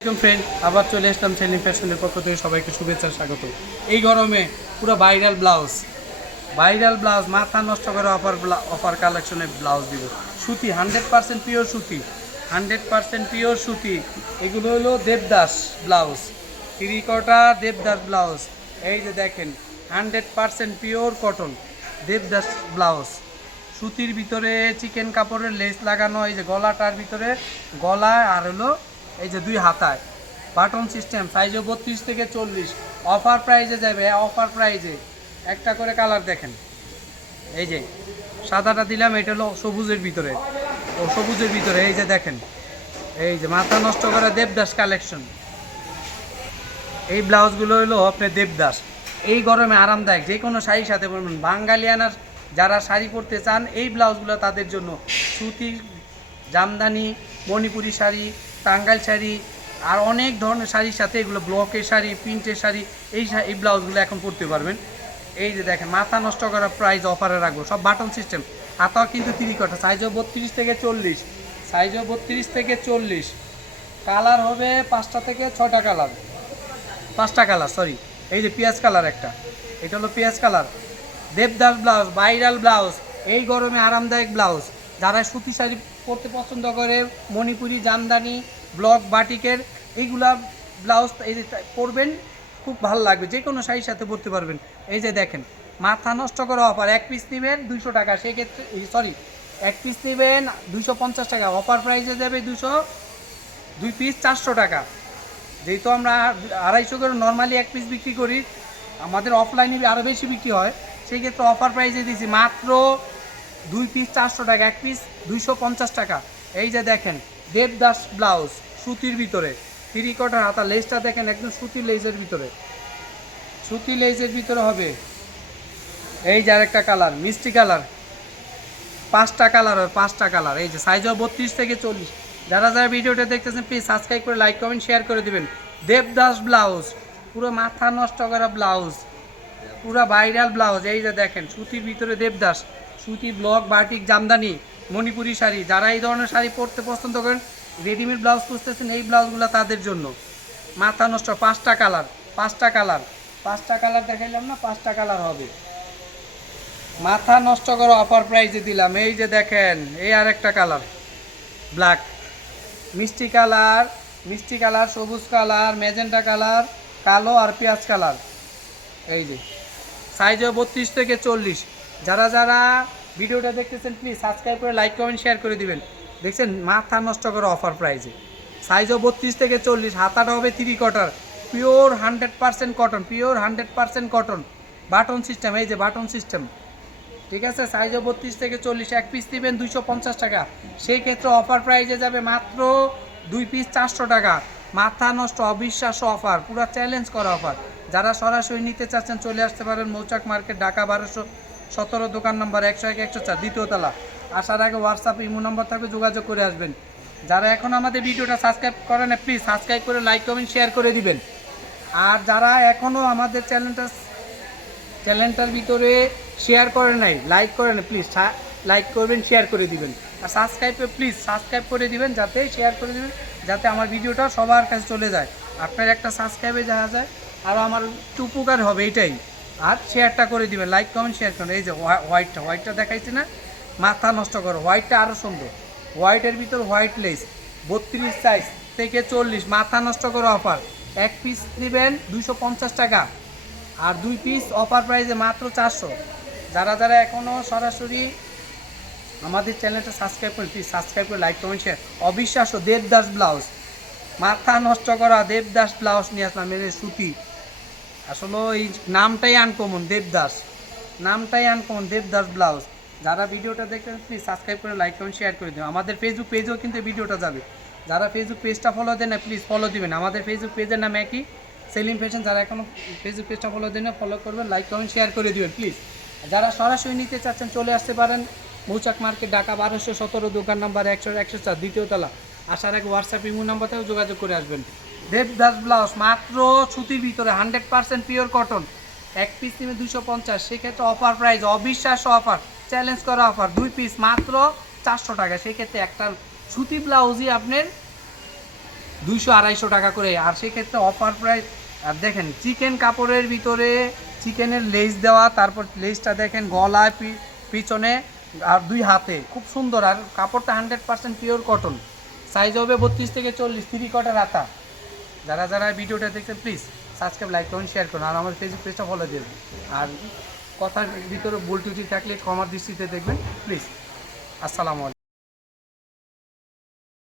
Friend আবার চলে আসলাম সেলিম ফ্যাশনের পক্ষ থেকে সবাইকে শুভেচ্ছা স্বাগত। এই গরমে পুরো ভাইরাল ব্লাউজ ভাইরাল ব্লাউজ মাথা নষ্ট করে অফার অফার কালেকশনের ব্লাউজ দিব। সুতি হান্ড্রেড পার্সেন্ট পিওর সুতি হান্ড্রেড পার্সেন্ট পিওর সুতি, এগুলো হলো দেবদাস ব্লাউজ টিরিকটা দেবদাস ব্লাউজ এই যে দেখেন hundred percent pure cotton Devdas blouse সুতির ভিতরে চিকেন কাপড়ের লেস লাগানো, এই যে গলাটার ভিতরে গলা আর হলো এই যে দুই হাতায়। বাটন সিস্টেম সাইজও বত্রিশ থেকে চল্লিশ। অফার প্রাইজে যাবে অফার প্রাইজে একটা করে কালার দেখেন। এই যে, সাদাটা দিলাম, এটা হলো সবুজের ভিতরে। ও সবুজের ভিতরে, এই যে দেখেন। এই যে, মাথা নষ্ট করা দেবদাস কালেকশন এই ব্লাউজগুলো হলো আপনার দেবদাস। এই গরমে আরামদায়ক, যে কোনো শাড়ির সাথে পরবেন। বাঙালিয়ানার যারা শাড়ি পরতে চান, এই ব্লাউজগুলো তাদের জন্য। সুতির, জামদানি, মণিপুরি শাড়ি টাঙ্গাইল শাড়ি আর অনেক ধরনের শাড়ির সাথে এগুলো ব্লকের শাড়ি, প্রিন্টের শাড়ি, এই এই ব্লাউজগুলো এখন পরতে পারবেন। এই যে দেখেন, মাথা নষ্ট করা প্রাইস অফারে রাখব। সব বাটন সিস্টেম হাতাও কিন্তু তিরিশ কটা সাইজও বত্রিশ থেকে চল্লিশ। সাইজও বত্রিশ থেকে চল্লিশ। কালার হবে পাঁচটা থেকে ছটা কালার পাঁচটা কালার সরি এই যে পেঁয়াজ কালার একটা। এটা হলো পেঁয়াজ colour Devdas blouse viral blouse, এই গরমে আরামদায়ক ব্লাউজ। যারা সুতি শাড়ি পরতে পছন্দ করে, মণিপুরি, জামদানি, ব্লক, বাটিকের, এইগুলা ব্লাউজ এই যে পরবেন, খুব ভালো লাগবে। যে কোনো শাড়ির সাথে পরতে পারবেন। এই যে দেখেন, মাথা নষ্ট করা অফার এক পিস নেবেন দুইশো টাকা। সেক্ষেত্রে সরি এক পিস নেবেন দুইশো পঞ্চাশ টাকা। অফার প্রাইসে যাবে দুশো দুই পিস চারশো টাকা। যেহেতু আমরা আড়াইশো করে নর্মালি এক পিস বিক্রি করি, আমাদের অফলাইনে আরও বেশি বিক্রি হয় সেই ক্ষেত্রে অফার প্রাইসে দিয়েছি মাত্র দুই পিস চারশো টাকা, এক পিস দুইশো পঞ্চাশ টাকা। এই যে দেখেন, দেবদাস ব্লাউজ সুতির ভিতরে। থ্রি কটার হাতা লেসটা দেখেন, একদম সুতির লেজের ভিতরে। সুতি লেজের ভিতরে হবে। এই যে আরেকটা কালার, মিষ্টি কালার। পাঁচটা কালার হয় পাঁচটা কালার। এই যে সাইজও বত্রিশ থেকে চল্লিশ। যারা যারা ভিডিওটা দেখতেছেন প্লিজ সাবস্ক্রাইব করে লাইক কমেন্ট শেয়ার করে দিবেন। দেবদাস ব্লাউজ, পুরো মাথা নষ্ট করা ব্লাউজ, পুরো ভাইরাল ব্লাউজ। এই যে দেখেন, সুতির ভিতরে দেবদাস। সুতি ব্লক বাটিক, জামদানি, মণিপুরি শাড়ি, যারা এই ধরনের শাড়ি পরতে পছন্দ করেন, রেডিমেড ব্লাউজ খুঁজতেছেন এই ব্লাউজগুলো তাদের জন্য। মাথা নষ্ট, পাঁচটা কালার পাঁচটা কালার পাঁচটা কালার দেখাইলাম না, পাঁচটা কালার হবে। মাথা নষ্ট করে অফার প্রাইজে দিলাম, এই যে দেখেন, এই আরেকটা কালার ব্ল্যাক মিষ্টি কালার মিষ্টি কালার, সবুজ কালার ম্যাজেন্টা কালার, কালো আর পেঁয়াজ কালার। এই যে সাইজও বত্রিশ থেকে চল্লিশ। যারা যারা ভিডিওটা দেখতেছেন প্লিজ সাবস্ক্রাইব করে লাইক কমেন্ট শেয়ার করে দিবেন। দেখছেন, মাথা নষ্ট করে অফার প্রাইজে সাইজও বত্রিশ থেকে চল্লিশ হাতাটা হবে three quarter pure hundred percent cotton pure hundred percent cotton button system এই যে বাটন সিস্টেম ঠিক আছে? সাইজও বত্রিশ থেকে চল্লিশ, এক পিস দিবেন দুইশো পঞ্চাশ টাকা। সেই ক্ষেত্রে অফার প্রাইজে যাবে মাত্র দুই পিস চারশো টাকা। মাথা নষ্ট, অবিশ্বাস্য অফার পুরো চ্যালেঞ্জ করা অফার যারা সরাসরি নিতে চাচ্ছেন, চলে আসতে পারেন মৌচাক মার্কেট, ঢাকা বারোশো সতেরো দোকান নম্বর একশো এক, একশো চার, দ্বিতীয় তলা। আসার আগে হোয়াটসঅ্যাপ ইমো নম্বর থাকবে, যোগাযোগ করে আসবেন। যারা এখন আমাদের ভিডিওটা সাবস্ক্রাইব করে না প্লিজ সাবস্ক্রাইব করে লাইক কমেন্ট শেয়ার করে দিবেন। আর যারা এখনও আমাদের চ্যানেলটা চ্যানেলটার ভিতরে শেয়ার করে নাই লাইক করে না প্লিজ লাইক করবেন শেয়ার করে দিবেন। আর সাবস্ক্রাইবে প্লিজ সাবস্ক্রাইব করে দিবেন, যাতে শেয়ার করে দিবেন, যাতে আমার ভিডিওটা সবার কাছে চলে যায়। আপনার একটা সাবস্ক্রাইবে যাওয়া যায় আরও আমার একটু উপকার হবে, এটাই। আর শেয়ারটা করে দিবেন লাইক কমেন্ট শেয়ার করেন। এই যে হোয়া- হোয়াইটটা হোয়াইটটা দেখাইছি না? মাথা নষ্ট করো হোয়াইটটা আরও সুন্দর। হোয়াইটের ভিতর হোয়াইট লেস বত্রিশ সাইজ থেকে চল্লিশ, মাথা নষ্ট করো অফার এক পিস নেবেন দুইশো পঞ্চাশ টাকা। আর দুই পিস অফার প্রাইসে মাত্র চারশো। যারা যারা এখনও সরাসরি আমাদের চ্যানেলটা সাবস্ক্রাইব করে প্লিজ সাবস্ক্রাইব করে লাইক কমেন্ট শেয়ার অবিশ্বাস্য, দেবদাস ব্লাউজ। মাথা নষ্ট করা দেবদাস ব্লাউজ নিয়ে আসলাম, এর সুতি। আসলে এই নামটাই আনকমন দেবদাস। নামটাই আনকমন দেবদাস ব্লাউজ যারা ভিডিওটা দেখবেন প্লিজ সাবস্ক্রাইব করে লাইক কমেন্ট শেয়ার করে দেবেন। আমাদের ফেসবুক পেজেও কিন্তু ভিডিওটা যাবে। যারা ফেসবুক পেজটা ফলো দেন না প্লিজ ফলো দিবেন। আমাদের ফেসবুক পেজের নাম একই, সেলিম ফ্যাশন। যারা এখনও ফেসবুক পেজটা ফলো দেন না ফলো করবেন লাইক কমেন্ট শেয়ার করে দিবেন প্লিজ যারা সরাসরি নিতে চাচ্ছেন, চলে আসতে পারেন। মৌচাক মার্কেট, ঢাকা, বারোশো সতেরো, দোকান নাম্বার একশো একশো চার, দ্বিতীয় তলা। আসার আগে হোয়াটসঅ্যাপ ইমো নাম্বার থেকেও যোগাযোগ করে আসবেন। দেবদাস ব্লাউজ মাত্র সুতির ভিতরে হান্ড্রেড পার্সেন্ট পিওর কটন এক পিস নিবে দুশো পঞ্চাশ, সেক্ষেত্রে অফার প্রাইস অবিশ্বাস্য অফার চ্যালেঞ্জ করা অফার দুই পিস মাত্র চারশো টাকা। সেক্ষেত্রে একটা সুতি ব্লাউজই আপনার দুইশো আড়াইশো টাকা করে। আর সেক্ষেত্রে অফার প্রাইস আর দেখেন চিকেন কাপড়ের ভিতরে চিকেনের লেস দেওয়া, তারপর লেসটা দেখেন গলায় পিছনে, আর দুই হাতে। খুব সুন্দর, আর কাপড়টা hundred percent pure cotton size হবে বত্রিশ থেকে চল্লিশ থ্রি কটার হাতা যারা যারা ভিডিওটা দেখছেন প্লিজ সাবস্ক্রাইব লাইক করুন শেয়ার করুন। আর আমার ফেসবুক পেজটা ফলো দেবেন আর কথার ভিতরে ভুল থাকলে কমার দৃষ্টিতে দেখবেন। প্লিজ আসসালামু আলাইকুম।